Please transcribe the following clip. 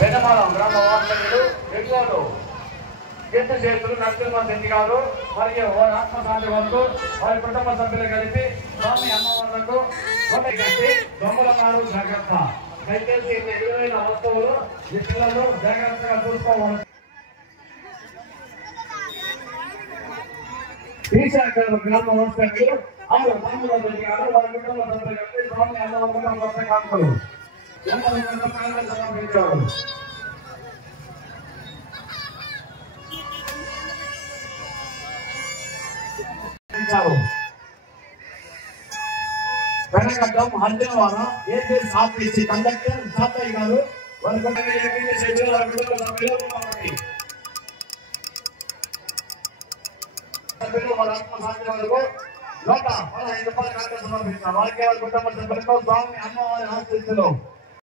పెనమాలం గ్రామ వాస్తవ్యులు ఎక్కువలు కీర్తి చేతులు నరసింహశెట్టి గారు మరియు వారి ఆత్మశాంతి వరకు వారి కుటుంబ సభ్యులు కలిపి స్వామి అమ్మవార్లకు కట్టి దొంగల మారు జాగ్రత్త. దయచేసి విలువైన వస్తువులు ఈ పిల్లలు జాగ్రత్తగా చూసుకోవాలి. గ్రామ వాస్తవ్యులు ఆరు రామరెడ్డి గారు వారి కుటుంబ సభ్యులు కలిపి స్వామి అమ్మవార్లకు కానుకలు సమర్పించారు. వెనకడ్డం హర్జనవారం ఏపీఎస్ ఆఫీసీ కండక్టర్ సాతయ్య గారు వారి సమర్పించారు. వారికి వారి కుటుంబ సభ్యులకు స్వామి అమ్మవారి ఆశీస్సులు